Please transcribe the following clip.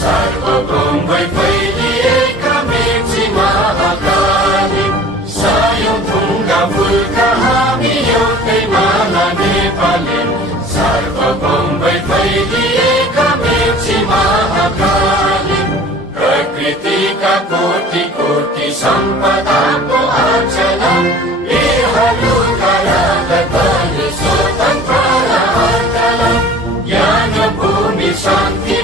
सर्वभौम भई फैलिएका मेची महाकाली सायौं ढुङ्गा फुलका हामी एउटै माला नेपाली सर्वभौम भई फैलिएका मेची महाकाली प्रकृतिका कोटि कोटि सम्पदाको आचला वीरहरूका रागत स्वतन्त्र ज्ञान भूमि शान्ति